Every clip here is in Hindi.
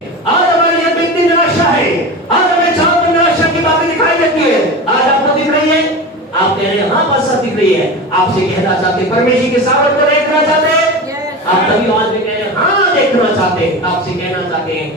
आज हमारे जीवन में इतनी निराशा है, आज हमें चारों तरफ निराशा की बातें दिखाई देती है। आज आपको दिख रही है, आप कह रहे हैं हाँ बस सब दिख रही है। आपसे कहना चाहते परमेश्वर के सामने को देखना चाहते हैं, आप तभी आवाज में कह रहे हैं हाँ देखना चाहते हैं। आपसे कहना चाहते हैं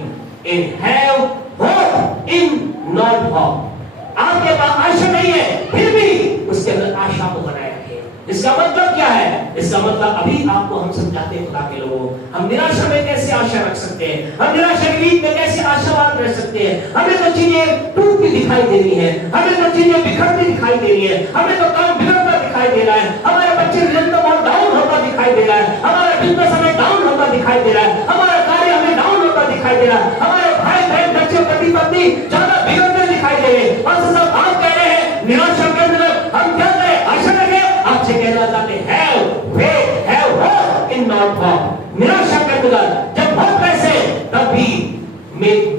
in have hope in not hope. आपके पास आशा नहीं है, फिर भी उसके अंदर आशा को बनाए रखें। इसका मतलब क्या है? इसका मतलब अभी आपको हम समझाते हैं खुदा के लोगों, हम निराशा में कैसे आशा रख सकते हैं, हम निराशा के बीच में कैसे आशावान रह सकते हैं। हमें तो चीजें टूटती दिखाई दे रही है, हमें तो चीजें बिखरती दिखाई दे रही है, हमें तो काम बिगड़ता दिखाई दे रहा है, हमारे बच्चे रिजल्ट तो बहुत डाउन होता दिखाई दे रहा है, हमारा बिजनेस हमें डाउन होता दिखाई दे रहा है, हमारा कार्य हमें डाउन होता दिखाई दे रहा है, हमारे भाई बहन बच्चे पति पत्नी ज्यादा बिगड़ते दिखाई दे रहे हैं। और सब आप कह रहे हैं निराशा के अंदर हम क्या करें? आशा रखें। आपसे कहना चाहते हैं have hope in not hope. निराशा के अंदर जब होप कैसे, तब भी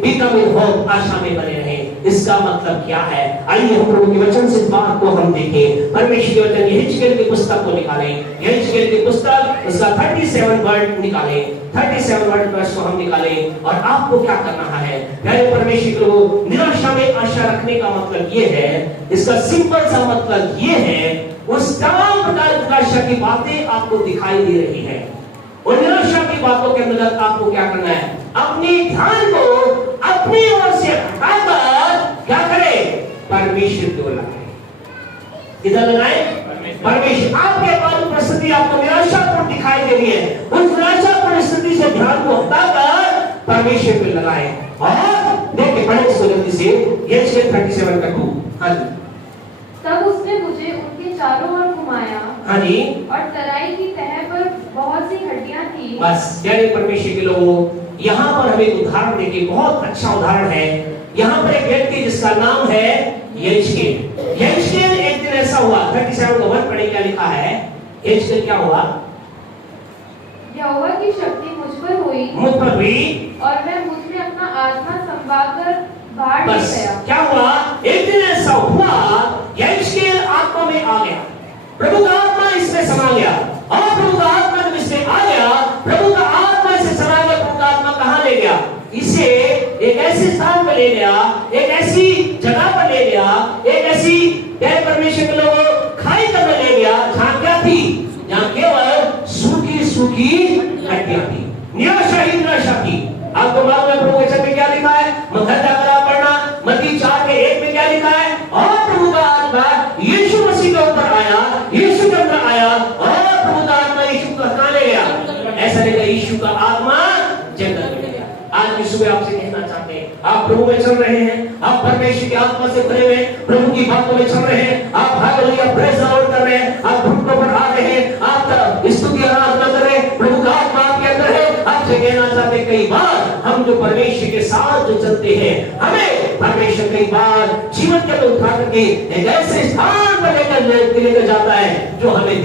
बिकम इन होप, आशा में बने रहे। इसका मतलब क्या है? आइए हम प्रभु के वचन से बात को हम देखें। परमेश्वर के वचन यहेजकेल की पुस्तक को निकालें, यहेजकेल की पुस्तक उसका 37 वर्ड निकालें, 37 वर्ड वर्ष को हम निकालें। और आपको क्या करना है प्यारे परमेश्वर को? निराशा में आशा रखने का मतलब ये है, इसका सिंपल सा मतलब ये है, उस तमाम प्रकार की निराशा की बातें आपको दिखाई दे रही है, और निराशा की बातों के अंदर आपको क्या करना है? अपनी ध्यान को अपनी ओर से हटाकर क्या करें? परमेश्वर को लगाएं। किधर लगाएं? परमेश्वर। आपके पास परिस्थिति आपको निराशापूर्ण दिखाई दे रही है, उस निराशापूर्ण स्थिति से ध्यान को हटाकर परमेश्वर पे लगाएं। और देखिए पढ़े इसको जल्दी से, यहेजकेल 37 का 2। हाँ जी। तब उसने मुझे उनके चारों ओर घुमाया, हाँ जी, और तराई की तह पर बहुत सी हड्डियां थी। बस प्यारे परमेश्वर के लोगों, यहाँ पर हमें उदाहरण देखिए, बहुत अच्छा उदाहरण है। यहाँ पर एक व्यक्ति जिसका नाम है यहेजकेल। यहेजकेल एक दिन ऐसा हुआ, 37 का वर्ड पढ़े क्या लिखा है? यहेजकेल क्या हुआ? यहोवा की शक्ति मुझ पर हुई, और मैं मुझ में अपना आत्मा संभाकर बाहर ले बस गया। क्या हुआ? एक दिन ऐसा हुआ, यहेजकेल आत्मा में आ गया, प्रभु का आत्मा इसमें समा गया। और प्रभु का आत्मा जब इसमें आ गया, प्रभु का आत्मा इसे समा गया। प्रभु का आत्मा कहाँ ले गया? इसे एक ऐसे स्थान पर ले गया, एक ऐसी जगह पर ले गया, एक ऐसी प्यारे परमेश्वर के लोगों खाई पर ले गया, जहाँ क्या थी? जहाँ केवल सूखी सूखी हड्डियां थी, निराशा ही निराशा थी। आपको मालूम है प्रभु के वचन में क्या लिखा है? मगर जाकर आप पढ़ना, मत्ती 4:1 में क्या लिखा है? और प्रभु का आत्मा यीशु मसीह के ऊपर आया, यीशु के अंदर आया, और प्रभु का आत्मा यीशु को कहाँ ले गया? ऐसा नहीं, यीशु का आत्मा जंगल में ले गया। आज की सुबह आपसे कहना चाहते हैं, आप प्रभु में चल रहे हैं, आप परमेश्वर की आत्मा से भरे हुए प्रभु की बातों में चल रहे हैं, आप हालेलुया प्रेज़ द लॉर्ड कर रहे हैं, आप घुटनों पर आ रहे हैं, आप स्तुति आराधना कर रहे हैं, प्रभु का आत्मा आपके अंदर है। आपसे कहना चाहते हैं, कई बार हम जो परमेश्वर के साथ जो चलते हैं, हमें परमेश्वर कई बार जीवन के अंदर उठा करके एक ऐसे स्थान पर लेकर जाता है जो हमें